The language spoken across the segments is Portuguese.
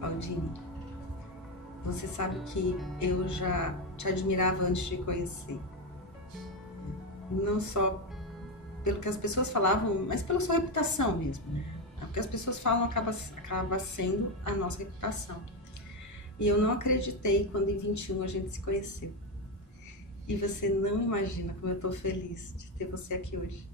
Aldine, você sabe que eu já te admirava antes de conhecer. Não só pelo que as pessoas falavam, mas pela sua reputação mesmo. O que as pessoas falam acaba sendo a nossa reputação. E eu não acreditei quando em 21 a gente se conheceu. E você não imagina como eu estou feliz de ter você aqui hoje.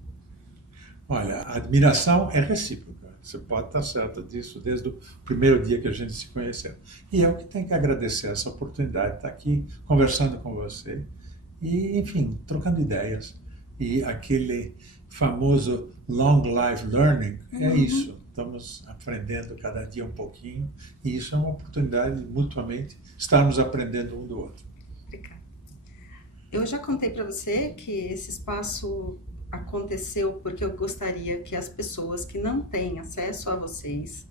Olha, a admiração é recíproca. Você pode estar certa disso desde o primeiro dia que a gente se conheceu. E eu que tenho que agradecer essa oportunidade de estar aqui conversando com você e, enfim, trocando ideias. E aquele famoso long life learning é Uhum. isso. Estamos aprendendo cada dia um pouquinho e isso é uma oportunidade de mutuamente estarmos aprendendo um do outro. Obrigada. Eu já contei para você que esse espaço aconteceu porque eu gostaria que as pessoas que não têm acesso a vocês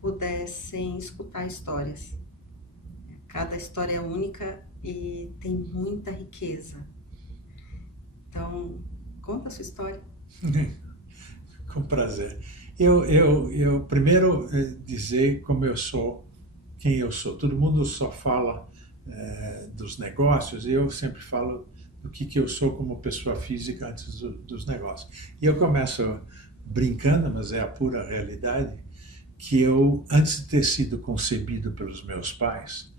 pudessem escutar histórias. Cada história é única e tem muita riqueza. Então, conta a sua história. Com prazer. Eu primeiro dizer como eu sou, quem eu sou. Todo mundo só fala dos negócios e eu sempre falo do que eu sou como pessoa física antes dos negócios. E eu começo brincando, mas é a pura realidade, que eu, antes de ter sido concebido pelos meus pais,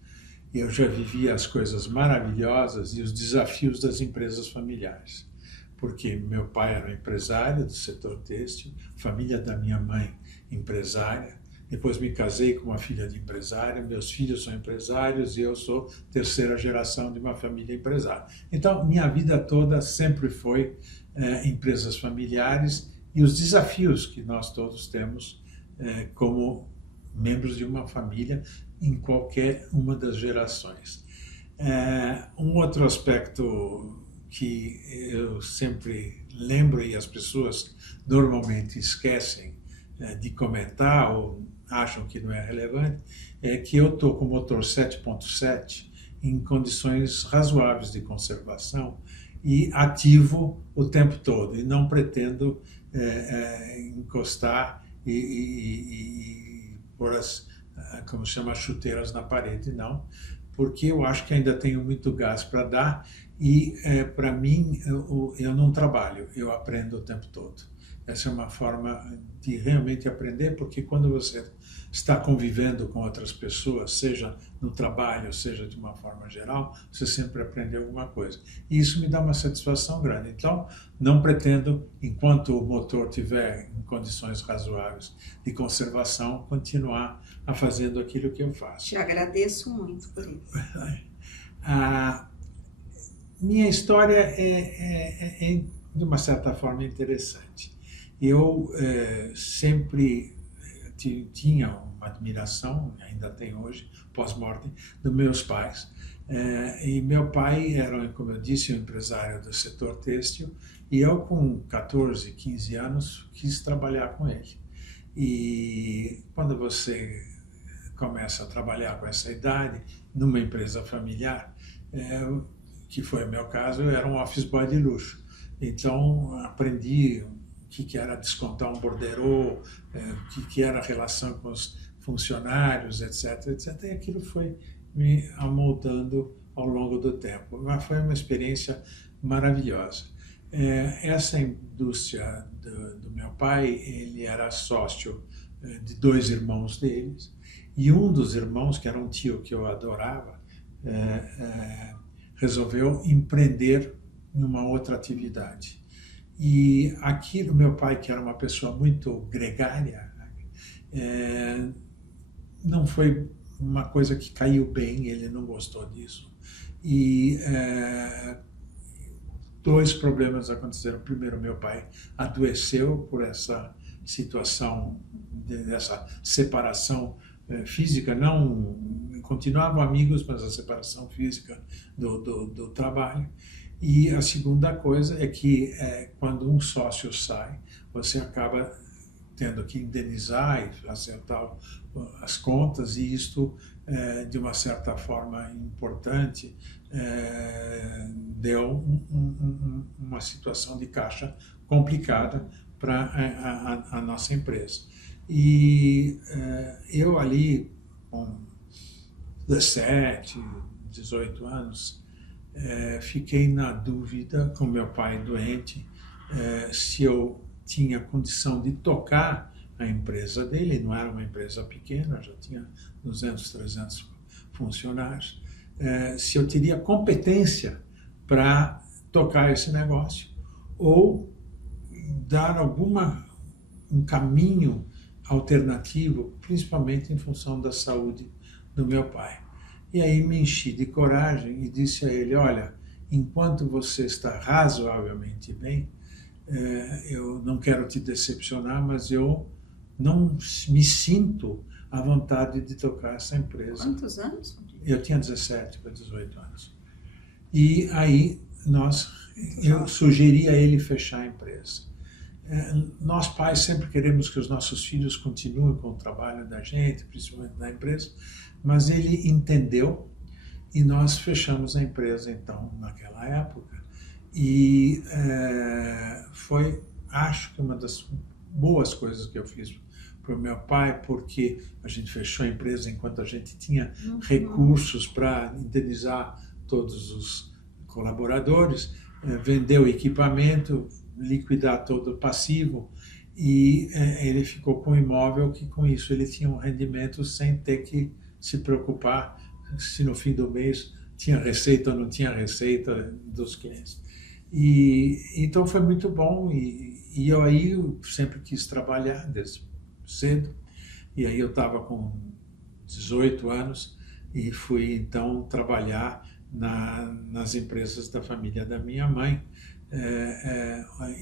eu já vivia as coisas maravilhosas e os desafios das empresas familiares. Porque meu pai era um empresário do setor têxtil, família da minha mãe empresária, depois me casei com uma filha de empresário, meus filhos são empresários e eu sou terceira geração de uma família empresária. Então, minha vida toda sempre foi empresas familiares e os desafios que nós todos temos como membros de uma família em qualquer uma das gerações. Um outro aspecto que eu sempre lembro e as pessoas normalmente esquecem de comentar ou acham que não é relevante, é que eu estou com o motor 7.7 em condições razoáveis de conservação e ativo o tempo todo e não pretendo encostar e pôr como se chama, chuteiras na parede, não, porque eu acho que ainda tenho muito gás para dar e para mim eu não trabalho, eu aprendo o tempo todo. Essa é uma forma de realmente aprender, porque quando você está convivendo com outras pessoas, seja no trabalho, seja de uma forma geral, você sempre aprende alguma coisa. E isso me dá uma satisfação grande. Então, não pretendo, enquanto o motor estiver em condições razoáveis de conservação, continuar a fazendo aquilo que eu faço. Te agradeço muito por isso. A minha história é de uma certa forma interessante. Eu sempre tinha uma admiração, ainda tenho hoje, pós-mortem, dos meus pais. E meu pai era, como eu disse, um empresário do setor têxtil, e eu, com 14, 15 anos, quis trabalhar com ele. E quando você começa a trabalhar com essa idade, numa empresa familiar, que foi o meu caso, eu era um office boy de luxo. Então, aprendi o que era descontar um borderô, o que era a relação com os funcionários, etc, etc. E aquilo foi me amoldando ao longo do tempo. Mas foi uma experiência maravilhosa. Essa indústria do meu pai, ele era sócio de dois irmãos deles, e um dos irmãos, que era um tio que eu adorava, resolveu empreender numa outra atividade. E aquilo, meu pai, que era uma pessoa muito gregária, não foi uma coisa que caiu bem, ele não gostou disso. E dois problemas aconteceram. Primeiro, meu pai adoeceu por essa situação, dessa separação física, não continuavam amigos, mas a separação física do trabalho. E a segunda coisa é que quando um sócio sai, você acaba tendo que indenizar e acertar as contas, e isto, de uma certa forma importante, deu uma situação de caixa complicada para a nossa empresa. E eu ali com 17, 18 anos, fiquei na dúvida, com meu pai doente, se eu tinha condição de tocar a empresa dele. Não era uma empresa pequena, já tinha 200, 300 funcionários, se eu teria competência para tocar esse negócio ou dar um caminho alternativo, principalmente em função da saúde do meu pai. E aí me enchi de coragem e disse a ele: olha, enquanto você está razoavelmente bem, eu não quero te decepcionar, mas eu não me sinto à vontade de tocar essa empresa. Quantos anos? Eu tinha 17 para 18 anos. E aí eu sugeri a ele fechar a empresa. Nós pais sempre queremos que os nossos filhos continuem com o trabalho da gente, principalmente na empresa, mas ele entendeu e nós fechamos a empresa então naquela época. E foi, acho que uma das boas coisas que eu fiz para o meu pai, porque a gente fechou a empresa enquanto a gente tinha recursos para indenizar todos os colaboradores, vendeu equipamento, liquidar todo o passivo, e ele ficou com o imóvel, que com isso ele tinha um rendimento sem ter que se preocupar se no fim do mês tinha receita ou não tinha receita dos clientes. E então foi muito bom, e eu aí sempre quis trabalhar desde cedo, e aí eu estava com 18 anos e fui então trabalhar nas empresas da família da minha mãe.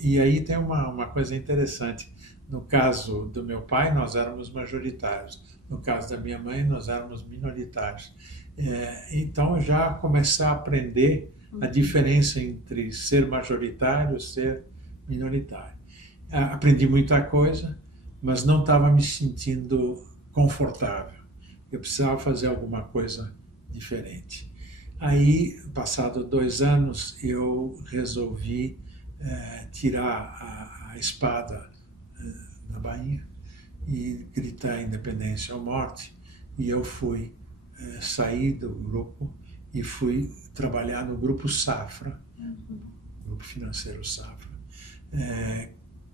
E aí tem uma coisa interessante. No caso do meu pai, nós éramos majoritários. No caso da minha mãe, nós éramos minoritários. Então já comecei a aprender a diferença entre ser majoritário e ser minoritário. Aprendi muita coisa, mas não estava me sentindo confortável. Eu precisava fazer alguma coisa diferente. Aí, passado 2 anos, eu resolvi tirar a espada da bainha e gritar independência ou morte. E eu fui sair do grupo e fui trabalhar no Grupo Safra, Grupo Financeiro Safra,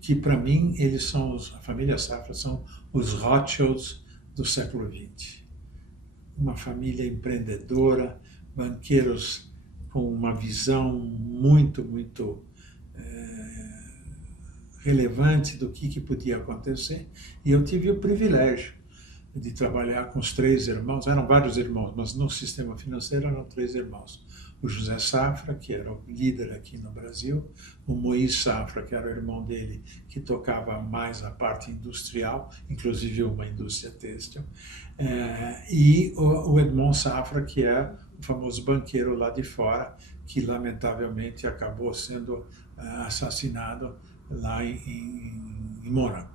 que para mim a família Safra são os Rothschilds do século XX. Uma família empreendedora, banqueiros com uma visão muito, muito relevante do que podia acontecer. E eu tive o privilégio de trabalhar com os 3 irmãos. Eram vários irmãos, mas no sistema financeiro eram 3 irmãos. O José Safra, que era o líder aqui no Brasil, o Moisés Safra, que era o irmão dele, que tocava mais a parte industrial, inclusive uma indústria têxtil, e o Edmond Safra, que é o famoso banqueiro lá de fora, que lamentavelmente acabou sendo assassinado lá em Mônaco.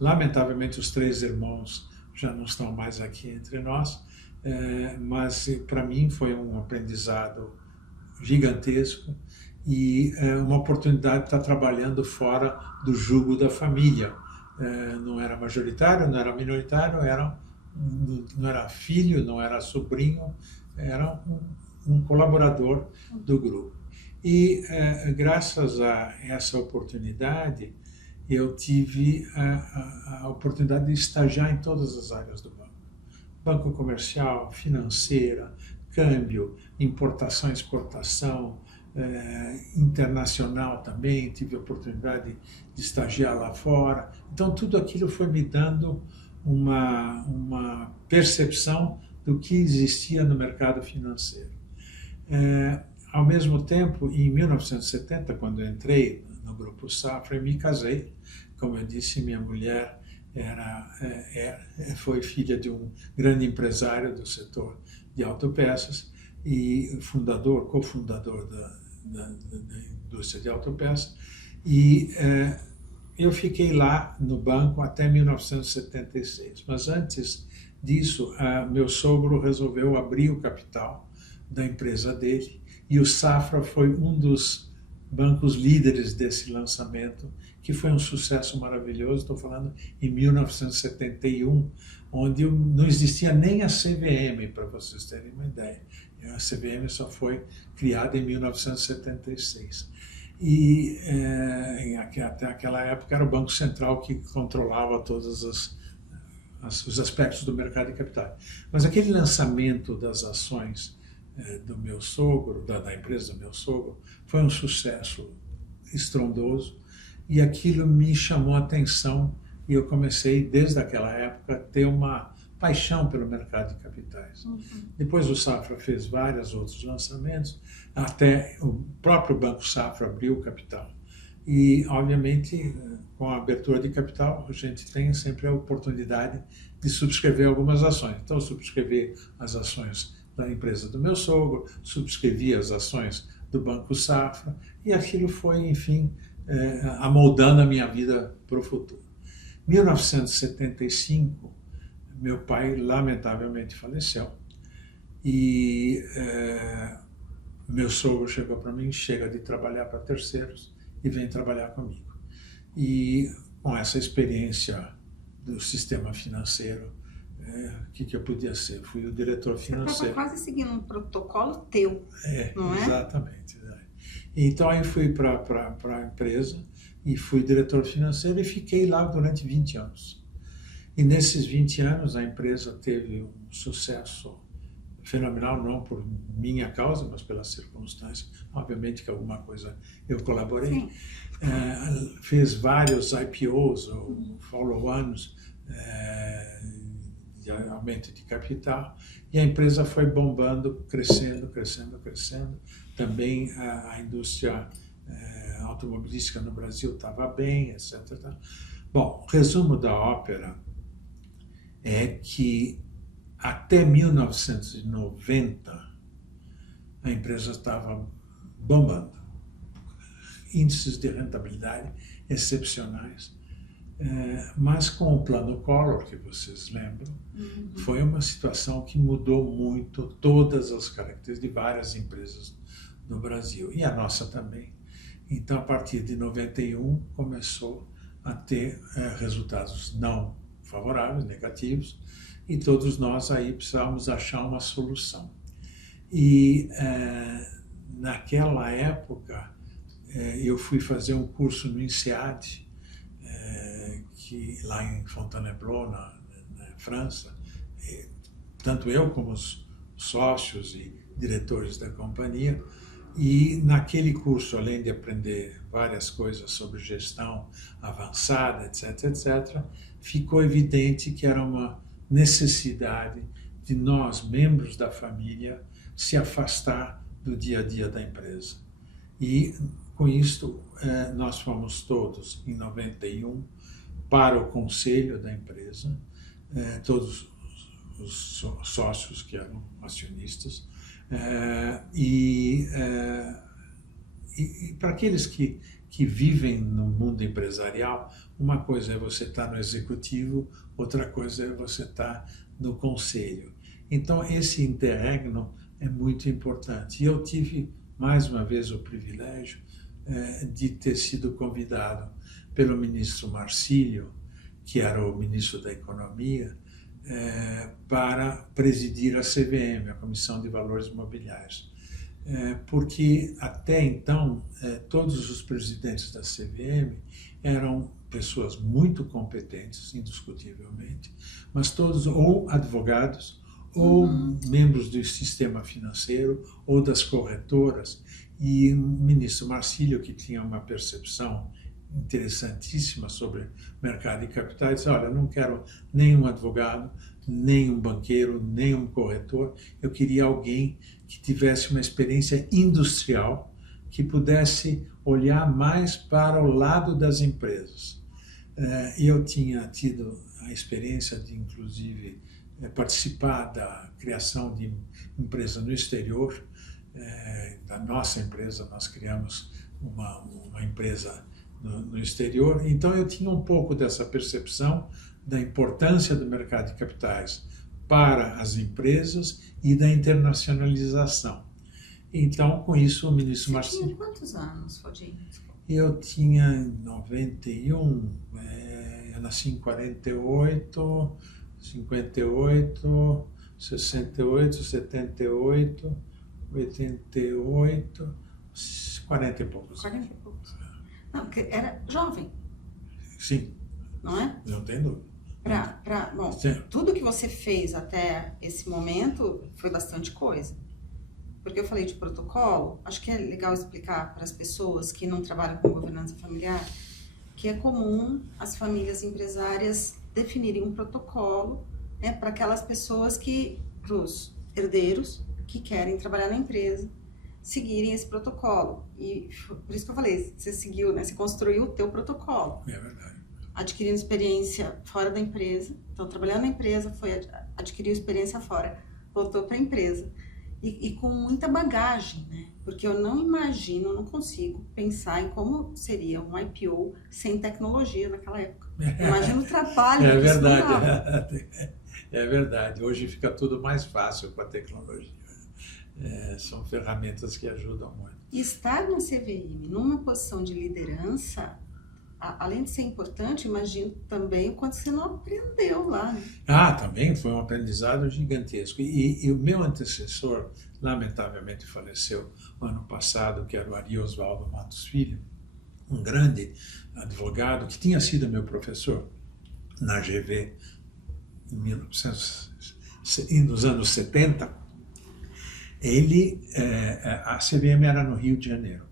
Lamentavelmente os 3 irmãos já não estão mais aqui entre nós, mas para mim foi um aprendizado gigantesco e uma oportunidade de estar trabalhando fora do jugo da família. Não era majoritário, não era minoritário, não era filho, não era sobrinho, era um colaborador do grupo. E graças a essa oportunidade, eu tive a oportunidade de estagiar em todas as áreas do banco. Banco comercial, financeira, câmbio, importação, exportação, internacional também, tive a oportunidade de estagiar lá fora. Então tudo aquilo foi me dando uma percepção do que existia no mercado financeiro. Ao mesmo tempo, em 1970, quando eu entrei no Grupo Safra, eu me casei. Como eu disse, minha mulher foi filha de um grande empresário do setor de autopeças e cofundador da indústria de autopeças. E eu fiquei lá no banco até 1976. Mas antes disso, meu sogro resolveu abrir o capital da empresa dele e o Safra foi um dos bancos líderes desse lançamento, que foi um sucesso maravilhoso. Estou falando em 1971, onde não existia nem a CVM, para vocês terem uma ideia. A CVM só foi criada em 1976. E até aquela época era o Banco Central que controlava todos os aspectos do mercado de capitais. Mas aquele lançamento das ações do meu sogro, da empresa do meu sogro, foi um sucesso estrondoso e aquilo me chamou a atenção e eu comecei, desde aquela época, a ter uma paixão pelo mercado de capitais. Depois o Safra fez vários outros lançamentos, até o próprio Banco Safra abriu capital. E, obviamente, com a abertura de capital, a gente tem sempre a oportunidade de subscrever algumas ações. Então, eu subscrevi as ações da empresa do meu sogro, subscrevi as ações do Banco Safra, e aquilo foi, enfim, amoldando a minha vida para o futuro. Em 1975, meu pai, lamentavelmente, faleceu. E meu sogro chegou para mim, chega de trabalhar para terceiros e vem trabalhar comigo. E com essa experiência do sistema financeiro, o que eu podia ser? Fui o diretor financeiro. Você estava quase seguindo um protocolo teu, não é? Exatamente. Então aí fui para a empresa e fui diretor financeiro e fiquei lá durante 20 anos. E nesses 20 anos a empresa teve um sucesso fenomenal, não por minha causa, mas pelas circunstâncias. Obviamente que alguma coisa eu colaborei. Fez vários IPOs, ou follow-ons, de aumento de capital, e a empresa foi bombando, crescendo. Também a indústria automobilística no Brasil estava bem, etc. Bom, o resumo da ópera é que até 1990 a empresa estava bombando. Índices de rentabilidade excepcionais. Mas com o plano Collor, que vocês lembram, foi uma situação que mudou muito todas as características de várias empresas no Brasil, e a nossa também. Então, a partir de 91, começou a ter resultados não favoráveis, negativos, e todos nós aí precisávamos achar uma solução. E naquela época, eu fui fazer um curso no INSEAD, lá em Fontainebleau, na França, tanto eu como os sócios e diretores da companhia. E naquele curso, além de aprender várias coisas sobre gestão avançada, etc., ficou evidente que era uma necessidade de nós, membros da família, se afastar do dia a dia da empresa. E, com isto, nós fomos todos, em 91, para o conselho da empresa, todos os sócios que eram acionistas, e para aqueles que vivem no mundo empresarial, uma coisa é você estar no executivo, outra coisa é você estar no conselho. Então, esse interregno é muito importante. E eu tive, mais uma vez, o privilégio de ter sido convidado pelo ministro Marcílio, que era o ministro da Economia, para presidir a CVM, a Comissão de Valores Mobiliários. Porque até então, todos os presidentes da CVM eram pessoas muito competentes, indiscutivelmente, mas todos ou advogados, ou membros do sistema financeiro, ou das corretoras. E o ministro Marcílio, que tinha uma percepção interessantíssima sobre o mercado de capitais, disse: olha, não quero nenhum advogado, nem um banqueiro, nem um corretor, eu queria alguém que tivesse uma experiência industrial, que pudesse olhar mais para o lado das empresas. Eu tinha tido a experiência de, inclusive, participar da criação de empresa no exterior. Da nossa empresa, nós criamos uma empresa no exterior, então eu tinha um pouco dessa percepção da importância do mercado de capitais para as empresas e da internacionalização. Então, com isso, o ministro Marcílio... Você tinha quantos anos, Fodinho? Eu tinha 91, eu nasci em 48, 58, 68, 78, 88, 40 e poucos. 40 e poucos. Não, porque era jovem, Sim, não é? não tem dúvida. Bom, Sim. tudo que você fez até esse momento foi bastante coisa. Porque eu falei de protocolo, acho que é legal explicar para as pessoas que não trabalham com governança familiar que é comum as famílias empresárias definirem um protocolo, né, para aquelas pessoas para os herdeiros que querem trabalhar na empresa, seguirem esse protocolo. E por isso que eu falei, você seguiu, né, você construiu o teu protocolo. É verdade. Adquirindo experiência fora da empresa, então trabalhando na empresa, adquiriu experiência fora, voltou para a empresa. E com muita bagagem, né? Porque eu não imagino, não consigo pensar em como seria um IPO sem tecnologia naquela época. Imagina o trabalho É que isso dava. verdade. É verdade. Hoje fica tudo mais fácil com a tecnologia. São ferramentas que ajudam muito. E estar na CVM, numa posição de liderança, além de ser importante, imagino também o quanto você não aprendeu lá, né? Também foi um aprendizado gigantesco. E o meu antecessor, lamentavelmente, faleceu no ano passado, que era o Ari Osvaldo Matos Filho, um grande advogado que tinha sido meu professor na GV nos anos 70. A CVM era no Rio de Janeiro,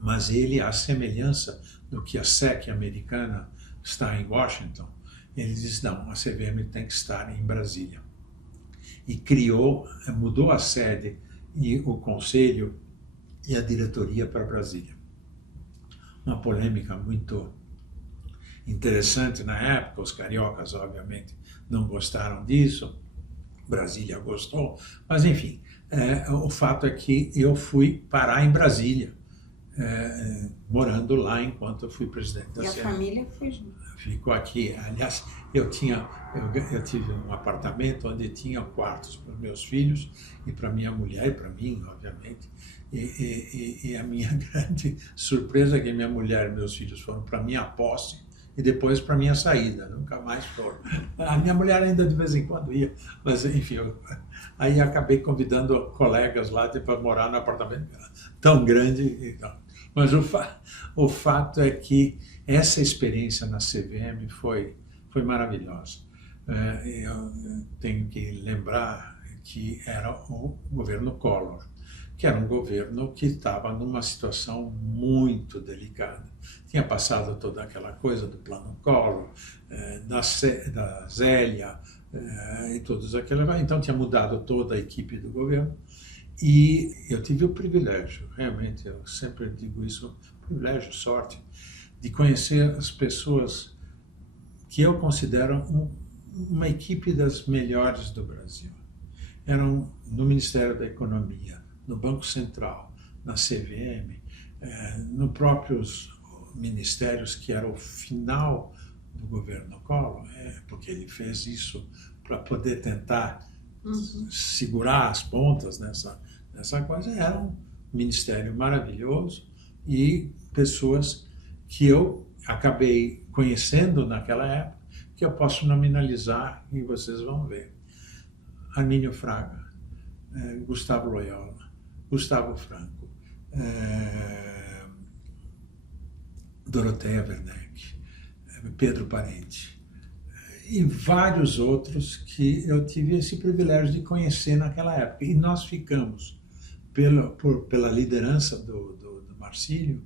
mas ele, à semelhança do que a SEC americana está em Washington, ele diz, não, a CVM tem que estar em Brasília. E mudou a sede e o conselho e a diretoria para Brasília. Uma polêmica muito interessante na época, os cariocas, obviamente, não gostaram disso, Brasília gostou, mas enfim, o fato é que eu fui parar em Brasília, morando lá enquanto eu fui presidente da E a CVM. família foi junto. Ficou aqui. Aliás, eu tive um apartamento onde tinha quartos para os meus filhos e para minha mulher e para mim, obviamente. E a minha grande surpresa é que minha mulher e meus filhos foram para minha posse e depois para minha saída, nunca mais foram. A minha mulher ainda de vez em quando ia, mas enfim, aí acabei convidando colegas lá para morar no apartamento tão grande e tal. Mas o fato é que essa experiência na CVM foi maravilhosa. Eu tenho que lembrar que era o governo Collor, que era um governo que estava numa situação muito delicada. Tinha passado toda aquela coisa do plano Collor, da Zélia e todos aqueles. Então tinha mudado toda a equipe do governo. E eu tive o privilégio, realmente, eu sempre digo isso, privilégio, sorte, de conhecer as pessoas que eu considero uma equipe das melhores do Brasil. Eram no Ministério da Economia, no Banco Central, na CVM, nos próprios ministérios que era o final do governo Collor, porque ele fez isso para poder tentar segurar as pontas nessa coisa. Era um ministério maravilhoso e pessoas que eu acabei conhecendo naquela época, que eu posso nominalizar e vocês vão ver. Armínio Fraga, Gustavo Loyola, Gustavo Franco, Doroteia Werneck, Pedro Parente, e vários outros que eu tive esse privilégio de conhecer naquela época. E nós ficamos, pela liderança do Marcílio,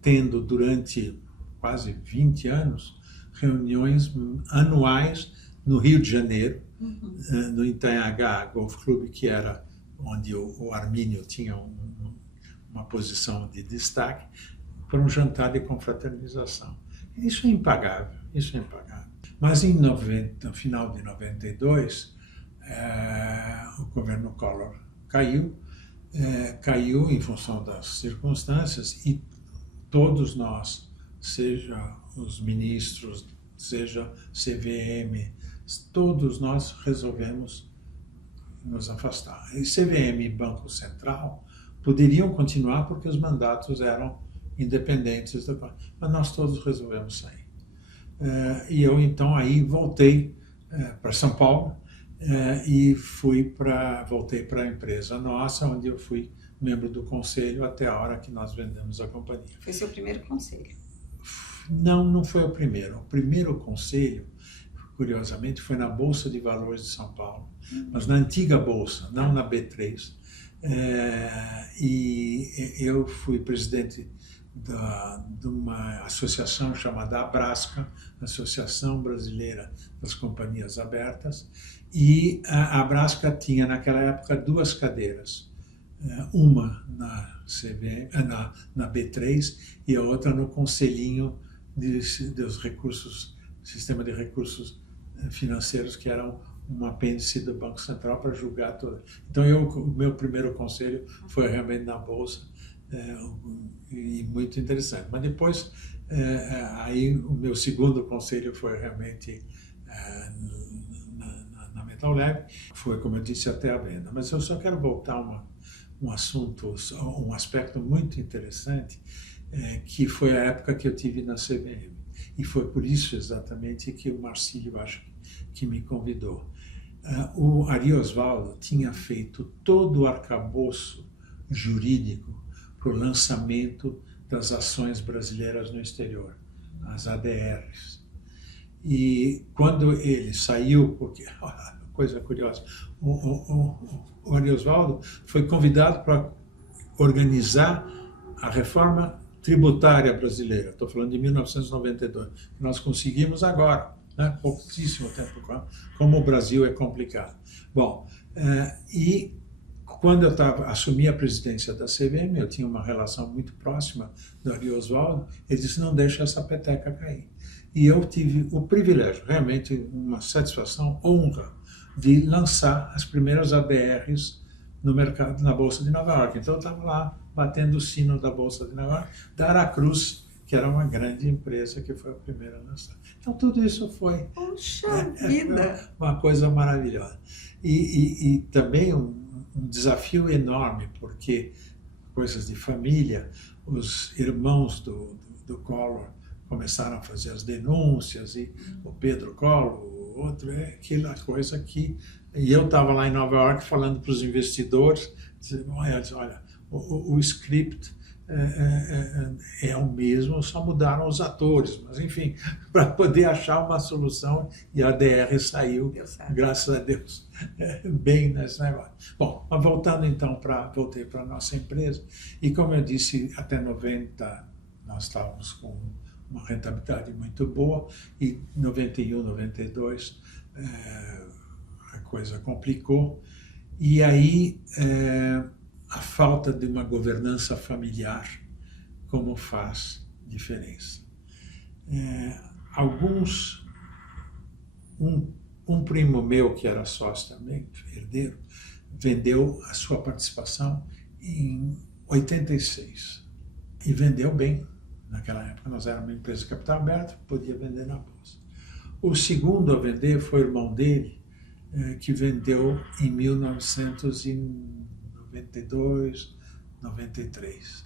tendo durante quase 20 anos reuniões anuais no Rio de Janeiro, no Itanhangá Golf Club, que era onde o Armínio tinha uma posição de destaque, para um jantar de confraternização. Isso é impagável, isso é impagável. Mas no final de 92, o governo Collor caiu em função das circunstâncias e todos nós, seja os ministros, seja CVM, todos nós resolvemos nos afastar. E CVM e Banco Central poderiam continuar porque os mandatos eram independentes, mas nós todos resolvemos sair. E eu então aí voltei para São Paulo e voltei para a empresa nossa, onde eu fui membro do conselho até a hora que nós vendemos a companhia. Foi seu primeiro conselho? Não, não foi o primeiro. O primeiro conselho, curiosamente, foi na Bolsa de Valores de São Paulo, mas na antiga Bolsa, não na B3. E eu fui presidente de uma associação chamada Abrasca, Associação Brasileira das Companhias Abertas, e a Abrasca tinha naquela época duas cadeiras, uma na CVM, na B3 e a outra no Conselhinho dos recursos, Sistema de Recursos Financeiros, que era um apêndice do Banco Central para julgar toda. Então o meu primeiro conselho foi realmente na Bolsa, e muito interessante. Mas depois, aí o meu segundo conselho foi realmente na Metal Lab, foi, como eu disse, até a venda. Mas eu só quero voltar a um assunto, um aspecto muito interessante, que foi a época que eu tive na CVM. E foi por isso exatamente que o Marcílio, acho que me convidou. O Ari Osvaldo tinha feito todo o arcabouço jurídico para o lançamento das ações brasileiras no exterior, as ADRs. E quando ele saiu, porque, coisa curiosa, o Ari Osvaldo foi convidado para organizar a reforma tributária brasileira. Estou falando de 1992. Nós conseguimos agora, né? Pouquíssimo tempo, como o Brasil é complicado. Bom, e quando eu assumi a presidência da CVM, eu tinha uma relação muito próxima do Ari Osvaldo, ele disse, não deixa essa peteca cair. E eu tive o privilégio, realmente uma satisfação, honra, de lançar as primeiras ADRs no mercado, na Bolsa de Nova York. Então eu estava lá, batendo o sino da Bolsa de Nova York, da Aracruz, que era uma grande empresa que foi a primeira a lançar. Então tudo isso foi... Puxa vida! Uma coisa maravilhosa. E também um desafio enorme, porque coisas de família, os irmãos do Collor começaram a fazer as denúncias, e o Pedro Collor, o outro, aquela coisa que... E eu estava lá em Nova York falando para os investidores, dizendo, olha, o script é o mesmo, só mudaram os atores, mas enfim, para poder achar uma solução, e a ADR saiu, graças a Deus, bem nesse negócio. Bom, mas voltando então, voltei para a nossa empresa, e como eu disse, até 90 nós estávamos com uma rentabilidade muito boa, e 91, 92 a coisa complicou, e aí a falta de uma governança familiar, como faz diferença. Um primo meu, que era sócio também, herdeiro, vendeu a sua participação em 86, e vendeu bem. Naquela época nós éramos uma empresa de capital aberto, podia vender na bolsa. O segundo a vender foi o irmão dele, que vendeu em 1992, 93.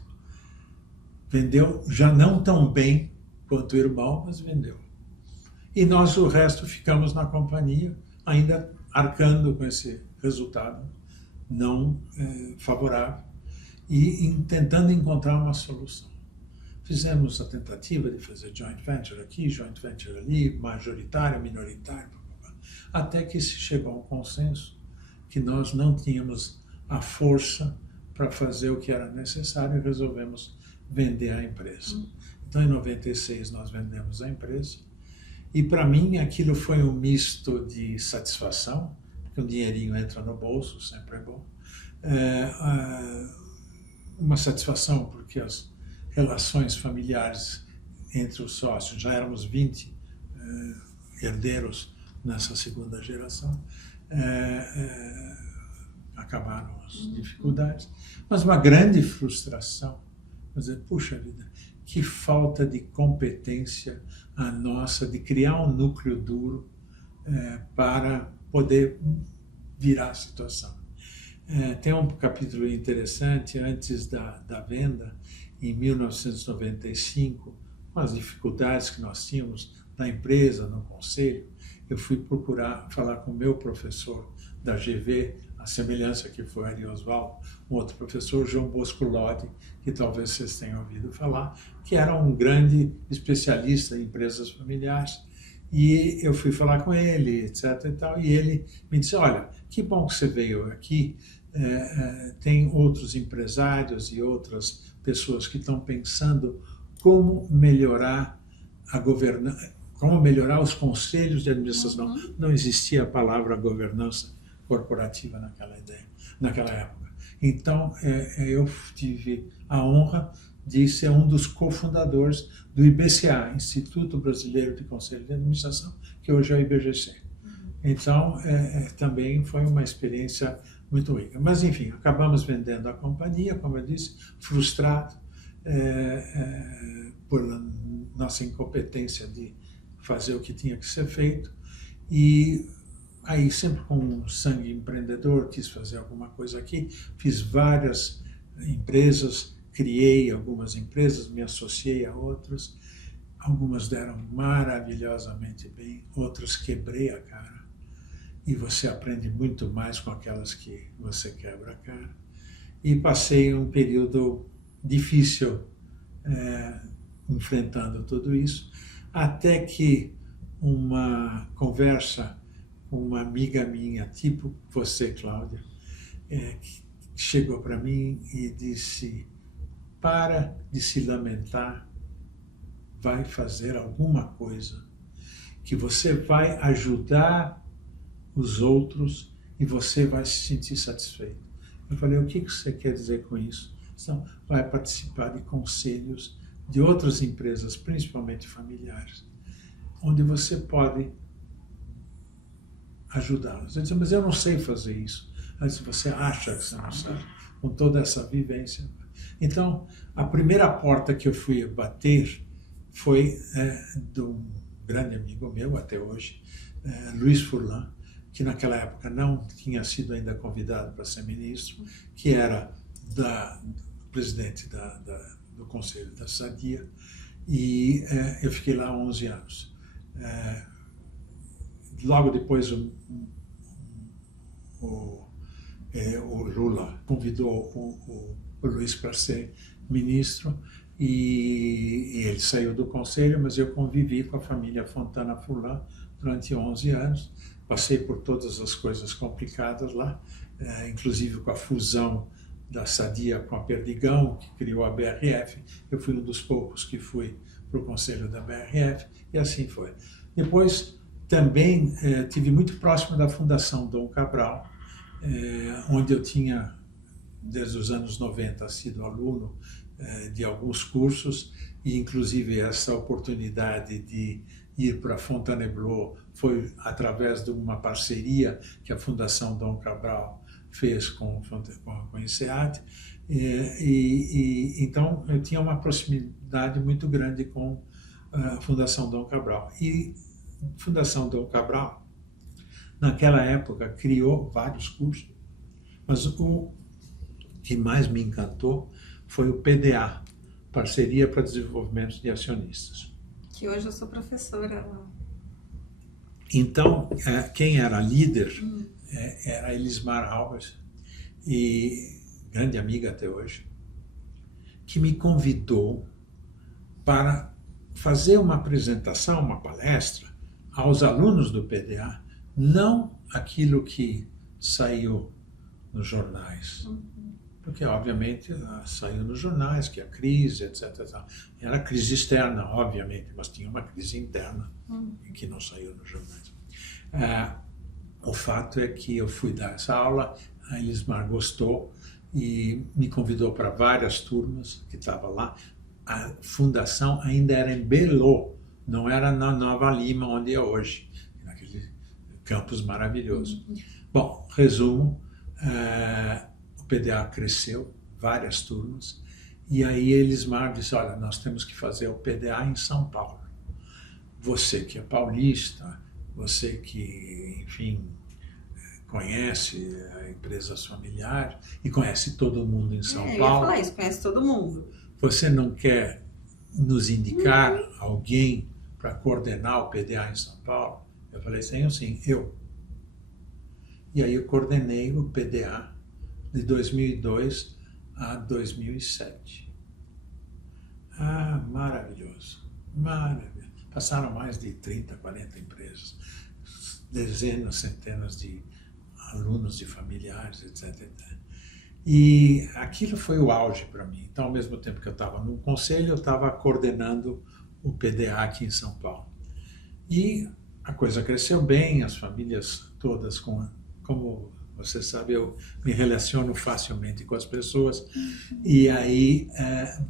Vendeu já não tão bem quanto o irmão, mas vendeu. E nós, o resto, ficamos na companhia, ainda arcando com esse resultado não favorável e tentando encontrar uma solução. Fizemos a tentativa de fazer joint venture aqui, joint venture ali, majoritário, minoritário, até que se chegou a um consenso que nós não tínhamos a força para fazer o que era necessário e resolvemos vender a empresa. Então, em 96, nós vendemos a empresa. E, para mim, aquilo foi um misto de satisfação, porque o dinheirinho entra no bolso, sempre é bom. Uma satisfação, porque as relações familiares entre os sócios, já éramos 20 herdeiros nessa segunda geração, acabaram as dificuldades, mas uma grande frustração, dizer, puxa vida, que falta de competência a nossa de criar um núcleo duro para poder virar a situação. Tem um capítulo interessante, antes da venda, em 1995, com as dificuldades que nós tínhamos na empresa, no conselho, eu fui procurar falar com o meu professor da GV, a semelhança que foi Ari Oswaldo, um outro professor, João Bosco Lodi, que talvez vocês tenham ouvido falar, que era um grande especialista em empresas familiares. E eu fui falar com ele, etc. e tal, e ele me disse, olha, que bom que você veio aqui, tem outros empresários e outras pessoas que estão pensando como melhorar a governança, como melhorar os conselhos de administração. Não existia a palavra governança corporativa naquela época. Então, eu tive a honra de ser um dos cofundadores do IBCA, Instituto Brasileiro de Conselho de Administração, que hoje é o IBGC. Então, também foi uma experiência muito rica. Mas, enfim, acabamos vendendo a companhia, como eu disse, frustrado por nossa incompetência de fazer o que tinha que ser feito. E aí, sempre com um sangue empreendedor, quis fazer alguma coisa aqui, fiz várias empresas, criei algumas empresas, me associei a outras, algumas deram maravilhosamente bem, outras quebrei a cara, e você aprende muito mais com aquelas que você quebra a cara. E passei um período difícil enfrentando tudo isso, até que uma conversa com uma amiga minha, tipo você, Cláudia, chegou para mim e disse, para de se lamentar, vai fazer alguma coisa que você vai ajudar os outros e você vai se sentir satisfeito. Eu falei, o que você quer dizer com isso? Então, vai participar de conselhos de outras empresas, principalmente familiares, onde você pode ajudá-los. Eu disse, mas eu não sei fazer isso. Ela disse, você acha que você não sabe? Com toda essa vivência. Então, a primeira porta que eu fui bater foi de um grande amigo meu, até hoje, Luiz Furlan, que naquela época não tinha sido ainda convidado para ser ministro, que era presidente do Conselho da Sadia, e eu fiquei lá 11 anos. Logo depois, o Lula convidou o Luiz para ser ministro, e ele saiu do conselho, mas eu convivi com a família Fontana Furlan durante 11 anos. Passei por todas as coisas complicadas lá, inclusive com a fusão da Sadia com a Perdigão, que criou a BRF. Eu fui um dos poucos que fui para o conselho da BRF, e assim foi. Depois, também tive muito próximo da Fundação Dom Cabral, onde eu tinha, desde os anos 90, sido aluno de alguns cursos, e inclusive essa oportunidade de ir para Fontainebleau foi através de uma parceria que a Fundação Dom Cabral fez com o INSEAD, então eu tinha uma proximidade muito grande com a Fundação Dom Cabral. E a Fundação Dom Cabral, naquela época, criou vários cursos, mas o que mais me encantou foi o PDA, Parceria para Desenvolvimento de Acionistas. Que hoje eu sou professora lá. Então, quem era líder era a Elismar Alves, e grande amiga até hoje, que me convidou para fazer uma apresentação, uma palestra, aos alunos do PDA, não aquilo que saiu nos jornais. Porque, obviamente, saiu nos jornais que a crise, etc. Era crise externa, obviamente, mas tinha uma crise interna que não saiu nos jornais. O fato é que eu fui dar essa aula, a Elismar gostou e me convidou para várias turmas que estavam lá. A fundação ainda era em Belo, não era na Nova Lima, onde é hoje, naquele campus maravilhoso. Bom, resumo, o PDA cresceu, várias turmas, e aí Elismar disse, olha, nós temos que fazer o PDA em São Paulo. Você que é paulista, você que, enfim, conhece empresas familiares e conhece todo mundo em São Paulo. Eu ia falar isso, conhece todo mundo. Você não quer nos indicar alguém para coordenar o PDA em São Paulo? Eu falei, tenho sim, eu. E aí eu coordenei o PDA de 2002 a 2007. Ah, maravilhoso, maravilhoso. Passaram mais de 30, 40 empresas, dezenas, centenas de alunos, de familiares, etc. E aquilo foi o auge para mim. Então, ao mesmo tempo que eu estava no conselho, eu estava coordenando o PDA aqui em São Paulo. E a coisa cresceu bem, as famílias todas, como você sabe, eu me relaciono facilmente com as pessoas. E aí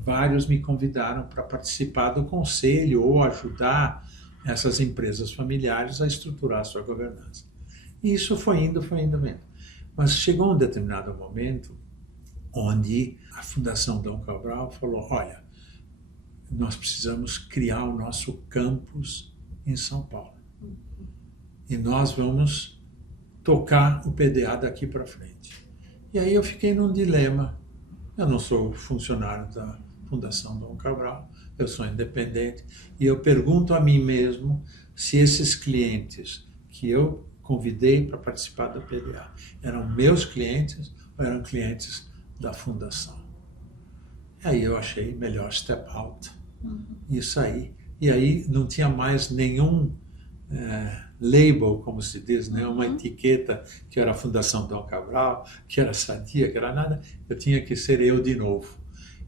vários me convidaram para participar do conselho ou ajudar essas empresas familiares a estruturar a sua governança. E isso foi indo, vendo. Mas chegou um determinado momento onde a Fundação Dom Cabral falou, olha, nós precisamos criar o nosso campus em São Paulo. E nós vamos tocar o PDA daqui para frente. E aí eu fiquei num dilema. Eu não sou funcionário da Fundação Dom Cabral, eu sou independente, e eu pergunto a mim mesmo se esses clientes que eu convidei para participar do PDA eram meus clientes ou eram clientes da Fundação. E aí eu achei melhor step out e sair. E aí não tinha mais nenhum label, como se diz, né? Uma etiqueta que era a Fundação Dom Cabral, que era Sadia, que era nada. Eu tinha que ser eu de novo.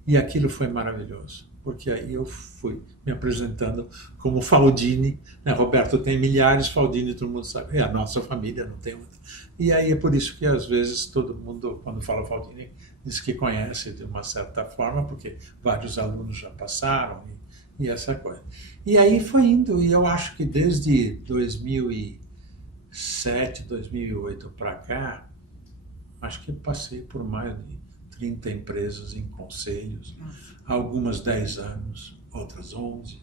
E aquilo foi maravilhoso, porque aí eu fui me apresentando como Faldini, né? Roberto tem milhares, Faldini todo mundo sabe, é a nossa família, não tem outra. E aí é por isso que às vezes todo mundo, quando fala Faldini, diz que conhece de uma certa forma, porque vários alunos já passaram e essa coisa. E aí foi indo, e eu acho que desde 2007, 2008 para cá, acho que passei por mais de 30 empresas em conselhos, algumas 10 anos, outras 11,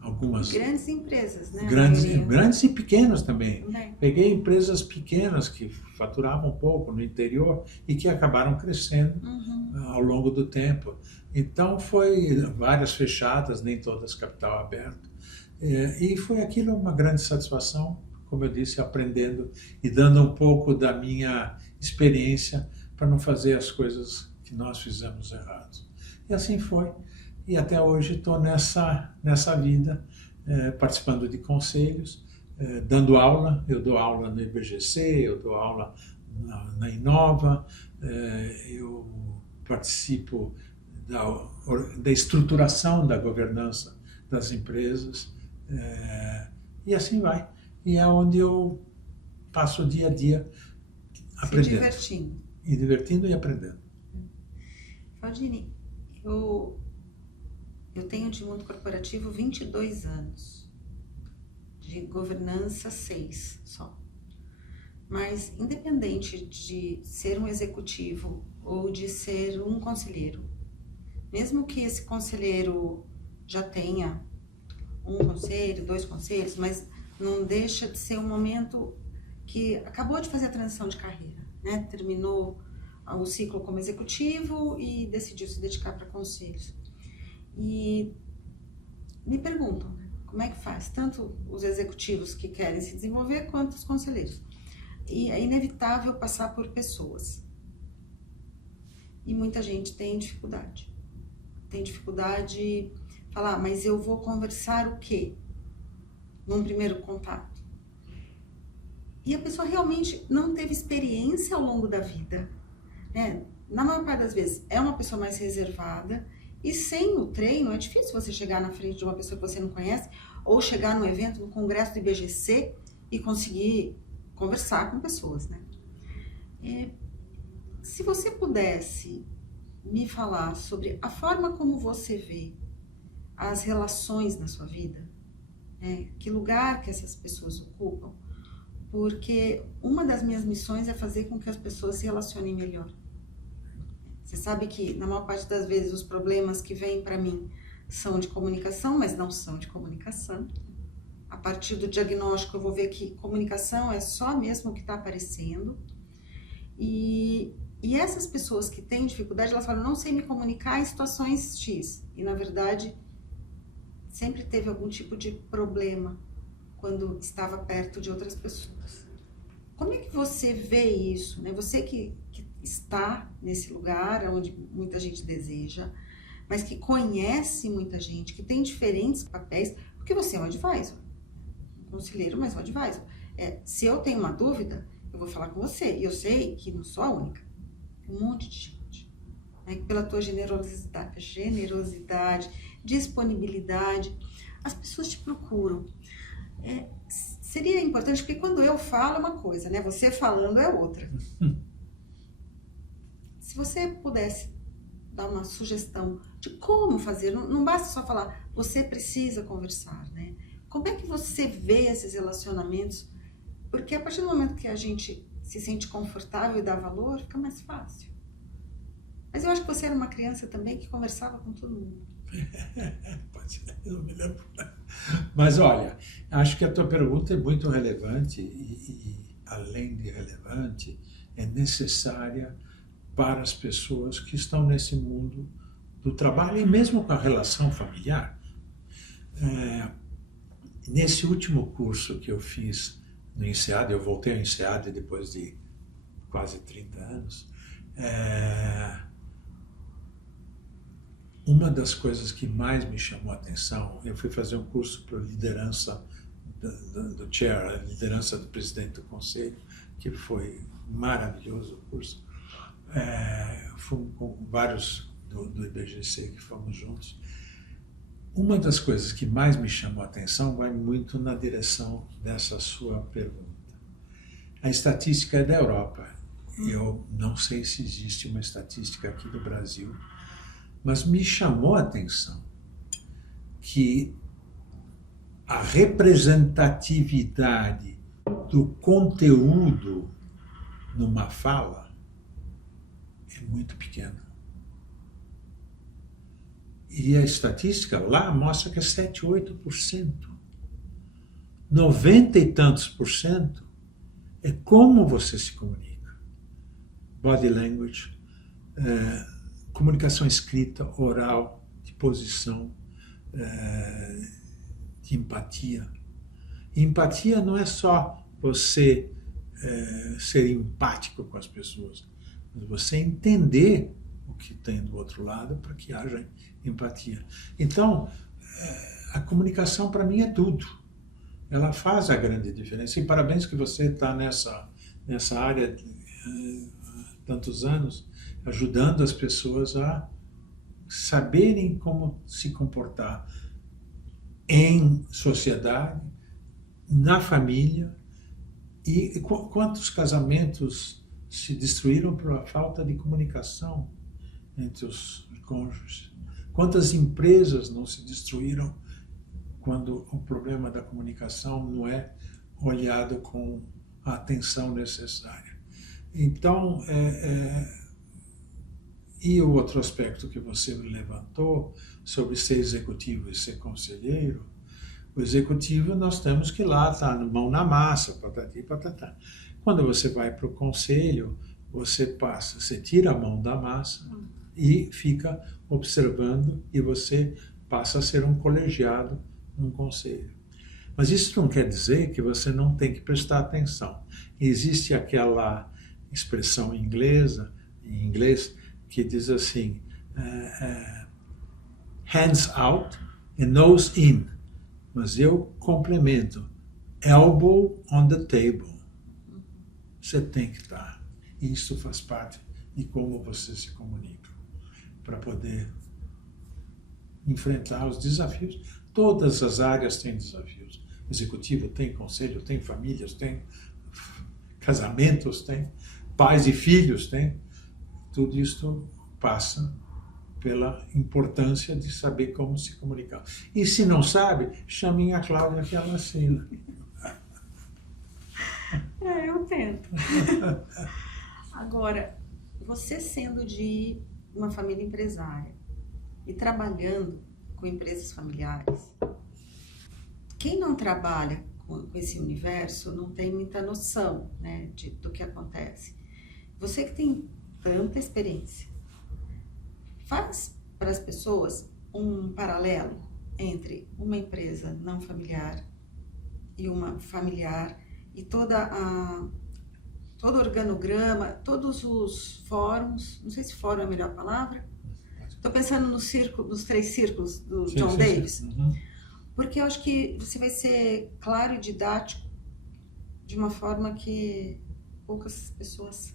algumas... Grandes empresas, né? Grandes e pequenas também. Peguei empresas pequenas que faturavam pouco no interior e que acabaram crescendo ao longo do tempo. Então foi várias fechadas, nem todas capital aberto. E foi aquilo uma grande satisfação, como eu disse, aprendendo e dando um pouco da minha experiência para não fazer as coisas que nós fizemos errados. E assim foi. E até hoje estou nessa vida, participando de conselhos, dando aula. Eu dou aula no IBGC, eu dou aula na Inova, eu participo da estruturação da governança das empresas, e assim vai. E é onde eu passo o dia a dia aprendendo. Se divertindo. E divertindo e aprendendo. Faldini, eu tenho de mundo corporativo 22 anos, de governança 6 só. Mas independente de ser um executivo ou de ser um conselheiro, mesmo que esse conselheiro já tenha um conselho, 2 conselhos, mas não deixa de ser um momento que acabou de fazer a transição de carreira, né? Terminou o ciclo como executivo e decidiu se dedicar para conselhos. E me perguntam, né, como é que faz? Tanto os executivos que querem se desenvolver, quanto os conselheiros. E é inevitável passar por pessoas. E muita gente tem dificuldade. Tem dificuldade de falar, mas eu vou conversar o quê? Num primeiro contato. E a pessoa realmente não teve experiência ao longo da vida, né? Na maior parte das vezes é uma pessoa mais reservada, e sem o treino é difícil você chegar na frente de uma pessoa que você não conhece, ou chegar num evento, no congresso do IBGC e conseguir conversar com pessoas, né? Se você pudesse me falar sobre a forma como você vê as relações na sua vida, que lugar que essas pessoas ocupam, porque uma das minhas missões é fazer com que as pessoas se relacionem melhor. Você sabe que, na maior parte das vezes, os problemas que vêm para mim são de comunicação, mas não são de comunicação. A partir do diagnóstico, eu vou ver que comunicação é só mesmo o que está aparecendo. E essas pessoas que têm dificuldade, elas falam, não sei me comunicar em situações X. E, na verdade, sempre teve algum tipo de problema quando estava perto de outras pessoas. Como é que você vê isso, né? Você que está nesse lugar onde muita gente deseja, mas que conhece muita gente, que tem diferentes papéis, porque você é um advisor, um conselheiro, mas um advisor. Se eu tenho uma dúvida, eu vou falar com você, e eu sei que não sou a única, tem um monte de gente, né? Pela tua generosidade, disponibilidade, as pessoas te procuram. Seria importante, porque quando eu falo é uma coisa, né? Você falando é outra. Se você pudesse dar uma sugestão de como fazer, não basta só falar, você precisa conversar, né? Como é que você vê esses relacionamentos? Porque a partir do momento que a gente se sente confortável e dá valor, fica mais fácil. Mas eu acho que você era uma criança também que conversava com todo mundo. Pode ser, eu não me lembro. Mas olha, acho que a tua pergunta é muito relevante e além de relevante, é necessária para as pessoas que estão nesse mundo do trabalho e mesmo com a relação familiar. Nesse último curso que eu fiz no INSEAD, eu voltei ao INSEAD depois de quase 30 anos, uma das coisas que mais me chamou a atenção, eu fui fazer um curso para liderança do chair, a liderança do presidente do conselho, que foi maravilhoso o curso. Fui com vários do IBGC que fomos juntos. Uma das coisas que mais me chamou a atenção vai muito na direção dessa sua pergunta. A estatística é da Europa. Eu não sei se existe uma estatística aqui do Brasil, mas me chamou a atenção que a representatividade do conteúdo numa fala é muito pequena. E a estatística lá mostra que é 7, 8%. 90 e tantos % é como você se comunica. Body language, comunicação escrita, oral, de posição, de empatia. E empatia não é só você ser empático com as pessoas, mas você entender o que tem do outro lado para que haja empatia. Então, a comunicação para mim é tudo. Ela faz a grande diferença. E parabéns que você está nessa área há tantos anos, ajudando as pessoas a saberem como se comportar em sociedade, na família, e quantos casamentos se destruíram por a falta de comunicação entre os cônjuges. Quantas empresas não se destruíram quando o problema da comunicação não é olhado com a atenção necessária. Então, e o outro aspecto que você me levantou sobre ser executivo e ser conselheiro, o executivo nós temos que ir lá, estar mão na massa, patati patatá. Quando você vai para o conselho, você tira a mão da massa e fica observando e você passa a ser um colegiado num conselho. Mas isso não quer dizer que você não tem que prestar atenção. Existe aquela expressão em inglês, que diz assim, hands out and nose in. Mas eu complemento, elbow on the table. Você tem que estar. Isso faz parte de como você se comunica, para poder enfrentar os desafios. Todas as áreas têm desafios. Executivo tem, conselho tem, famílias tem, casamentos tem, pais e filhos tem. Tudo isso passa pela importância de saber como se comunicar. E se não sabe, chamem a Cláudia que ela ensina. Eu tento. Agora, você sendo de uma família empresária e trabalhando com empresas familiares, quem não trabalha com esse universo não tem muita noção, né, do que acontece. Você que tem tanta experiência, faz para as pessoas um paralelo entre uma empresa não familiar e uma familiar, e todo o organograma, todos os fóruns, não sei se fórum é a melhor palavra, estou pensando nos 3 círculos do John Davis, Uhum. porque eu acho que você vai ser claro e didático de uma forma que poucas pessoas...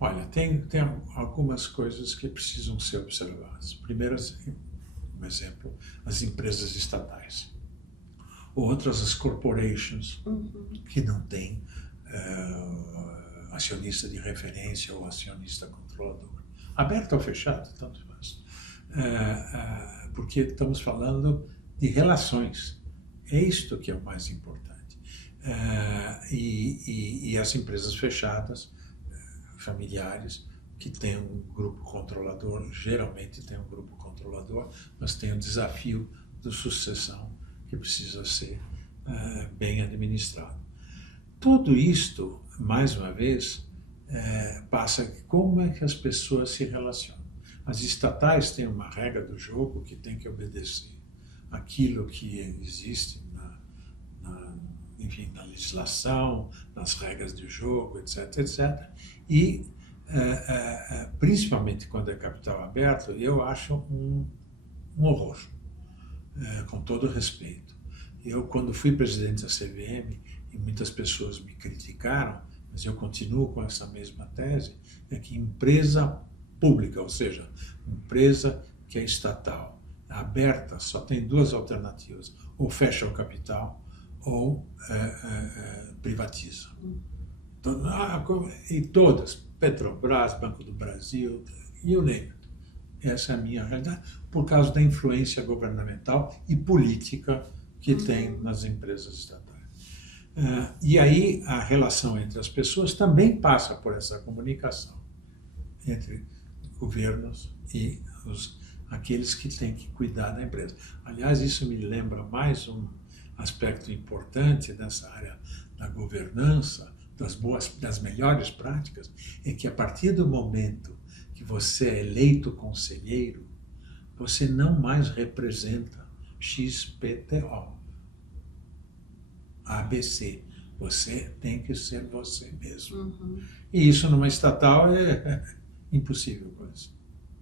Olha, tem algumas coisas que precisam ser observadas. Primeiro, um exemplo, as empresas estatais. Outras, as corporations, que não têm acionista de referência ou acionista controlador. Aberto ou fechado, tanto faz. Porque estamos falando de relações. É isto que é o mais importante. E as empresas fechadas, familiares, que têm um grupo controlador, geralmente tem um grupo controlador, mas tem um desafio de sucessão que precisa ser bem administrado. Tudo isto, mais uma vez, passa como é que as pessoas se relacionam. As estatais têm uma regra do jogo que tem que obedecer aquilo que existe na legislação, nas regras do jogo, etc, etc. E, principalmente quando é capital aberto, eu acho um horror, com todo respeito. Eu, quando fui presidente da CVM, e muitas pessoas me criticaram, mas eu continuo com essa mesma tese, é que empresa pública, ou seja, empresa que é estatal, aberta, só tem 2 alternativas, ou fecha o capital, ou privatiza. Então, e todas, Petrobras, Banco do Brasil, you name it. Essa é a minha realidade, por causa da influência governamental e política que tem nas empresas estatais. E aí a relação entre as pessoas também passa por essa comunicação entre governos e aqueles que têm que cuidar da empresa. Aliás, isso me lembra mais um aspecto importante dessa área da governança, das melhores práticas, é que a partir do momento que você é eleito conselheiro, você não mais representa XPTO, ABC. Você tem que ser você mesmo. E isso numa estatal é impossível, coisa.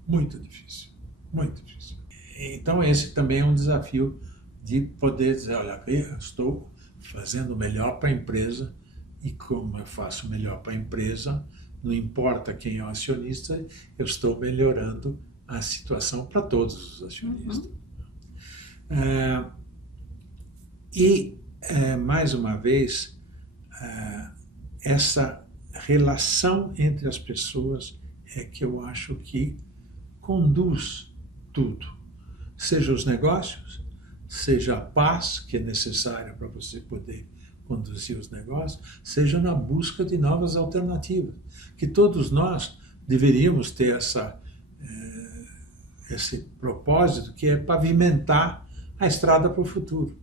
Muito difícil. Muito difícil. Então esse também é um desafio de poder dizer, olha, eu estou fazendo o melhor para a empresa e como eu faço o melhor para a empresa, não importa quem é o acionista, eu estou melhorando a situação para todos os acionistas. Mais uma vez, essa relação entre as pessoas é que eu acho que conduz tudo. Seja os negócios, seja a paz que é necessária para você poder conduzir os negócios, seja na busca de novas alternativas. Que todos nós deveríamos ter esse propósito que é pavimentar a estrada para o futuro.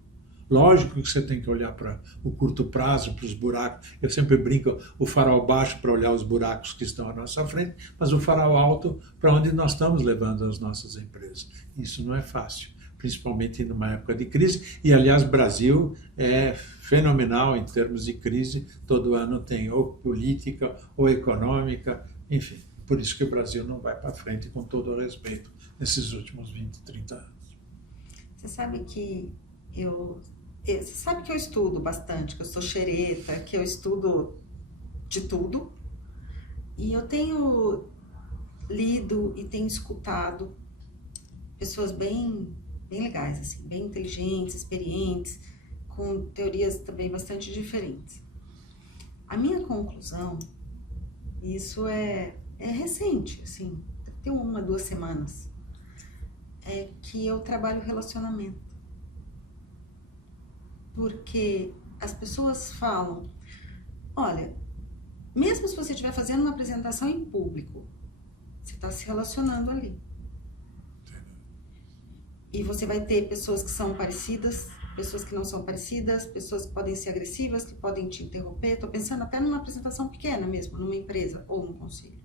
Lógico que você tem que olhar para o curto prazo, para os buracos. Eu sempre brinco, o farol baixo para olhar os buracos que estão à nossa frente, mas o farol alto para onde nós estamos levando as nossas empresas. Isso não é fácil, principalmente numa época de crise. E, aliás, Brasil é fenomenal em termos de crise. Todo ano tem ou política ou econômica, enfim. Por isso que o Brasil não vai para frente, com todo o respeito, nesses últimos 20, 30 anos. Você sabe que você sabe que eu estudo bastante, que eu sou xereta, que eu estudo de tudo. E eu tenho lido e tenho escutado pessoas bem legais, assim, bem inteligentes, experientes, com teorias também bastante diferentes. A minha conclusão, e isso é recente, assim, tem 1, 2 semanas, é que eu trabalho relacionamento. Porque as pessoas falam, olha, mesmo se você estiver fazendo uma apresentação em público, você está se relacionando ali. E você vai ter pessoas que são parecidas, pessoas que não são parecidas, pessoas que podem ser agressivas, que podem te interromper. Estou pensando até numa apresentação pequena mesmo, numa empresa ou num conselho.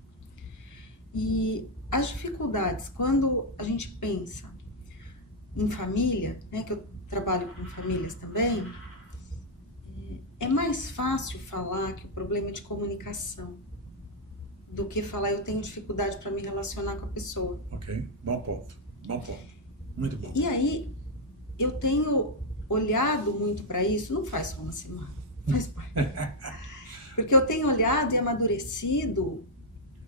E as dificuldades, quando a gente pensa em família, né, que eu trabalho com famílias também, é mais fácil falar que o problema é de comunicação do que falar eu tenho dificuldade para me relacionar com a pessoa. Ok, bom ponto, muito bom. E aí, eu tenho olhado muito para isso, não faz só uma semana, faz parte. Porque eu tenho olhado e amadurecido,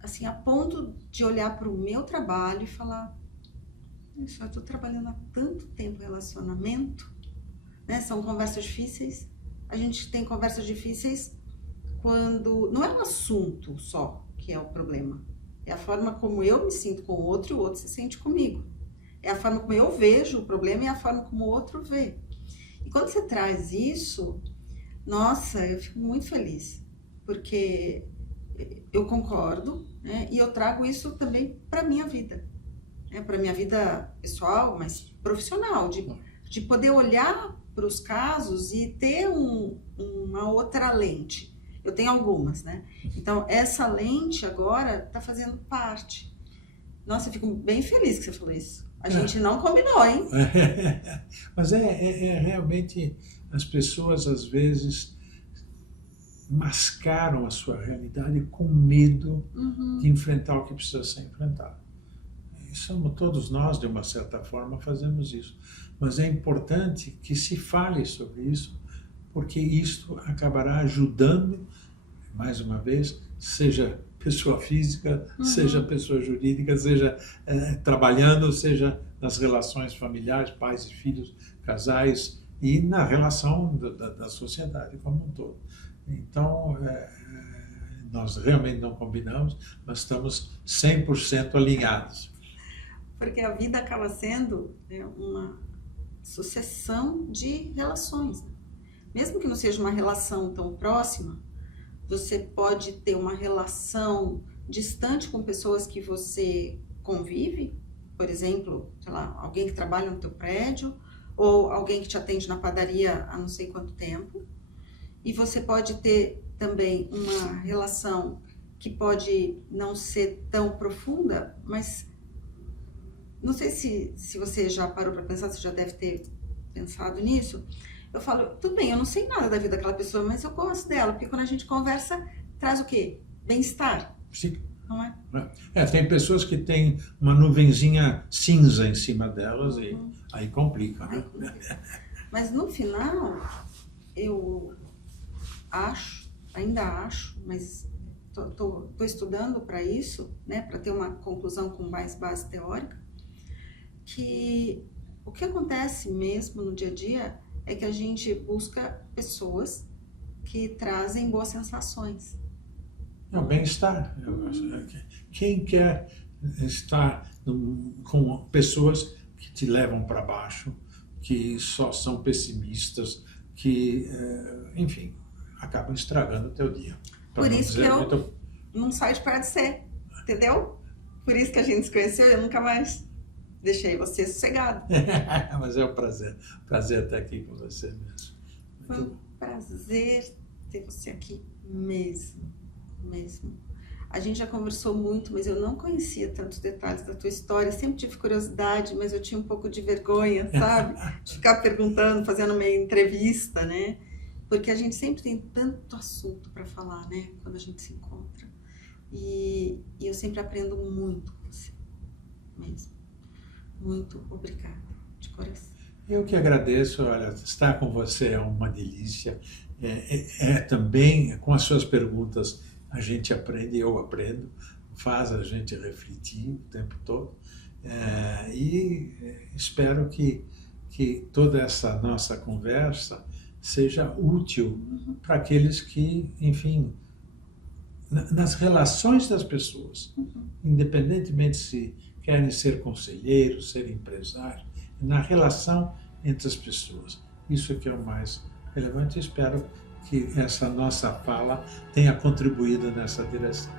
assim, a ponto de olhar para o meu trabalho e falar, eu estou trabalhando há tanto tempo em relacionamento, né? São conversas difíceis, a gente tem conversas difíceis quando não é um assunto só que é o problema, é a forma como eu me sinto com o outro e o outro se sente comigo. É a forma como eu vejo o problema e a forma como o outro vê. E quando você traz isso, nossa, eu fico muito feliz, porque eu concordo, né? E eu trago isso também para a minha vida, né? Para a minha vida pessoal, mas profissional, de poder olhar para os casos e ter uma outra lente. Eu tenho algumas, né? Então, essa lente agora está fazendo parte. Nossa, eu fico bem feliz que você falou isso. A gente não combinou, hein? Mas realmente, as pessoas às vezes mascaram a sua realidade com medo de enfrentar o que precisa ser enfrentado. E somos todos nós, de uma certa forma, fazemos isso. Mas é importante que se fale sobre isso, porque isso acabará ajudando, mais uma vez, seja pessoa física, seja pessoa jurídica, seja trabalhando, seja nas relações familiares, pais e filhos, casais, e na relação da sociedade como um todo. Então, nós realmente não combinamos, mas estamos 100% alinhados. Porque a vida acaba sendo uma sucessão de relações. Mesmo que não seja uma relação tão próxima, você pode ter uma relação distante com pessoas que você convive, por exemplo, sei lá, alguém que trabalha no teu prédio, ou alguém que te atende na padaria há não sei quanto tempo. E você pode ter também uma relação que pode não ser tão profunda, mas não sei se você já parou para pensar, você já deve ter pensado nisso. Eu falo, tudo bem, eu não sei nada da vida daquela pessoa, mas eu gosto dela, porque quando a gente conversa, traz o quê? Bem-estar. Sim. Não é? Tem pessoas que têm uma nuvenzinha cinza em cima delas e aí complica, né? Mas no final, eu ainda acho, mas estou estudando para isso, né, para ter uma conclusão com mais base teórica, que o que acontece mesmo no dia a dia é que a gente busca pessoas que trazem boas sensações. É o bem-estar. Quem quer estar com pessoas que te levam para baixo, que só são pessimistas, que, enfim, acabam estragando o teu dia. Por isso que eu não saio de perto de você, entendeu? Por isso que a gente se conheceu e eu nunca mais deixei você sossegado. Mas é um prazer estar aqui com você mesmo. Foi um prazer ter você aqui mesmo. A gente já conversou muito, mas eu não conhecia tantos detalhes da tua história. Sempre tive curiosidade, mas eu tinha um pouco de vergonha, sabe? De ficar perguntando, fazendo meio entrevista, né? Porque a gente sempre tem tanto assunto para falar, né? Quando a gente se encontra. E eu sempre aprendo muito com você, mesmo. Muito obrigada, de coração. Eu que agradeço, olha, estar com você é uma delícia. Também, com as suas perguntas, a gente aprende, eu aprendo, faz a gente refletir o tempo todo. E espero que toda essa nossa conversa seja útil para aqueles que, enfim, nas relações das pessoas, independentemente se querem ser conselheiros, ser empresários, na relação entre as pessoas. Isso é que é o mais relevante. Espero que essa nossa fala tenha contribuído nessa direção.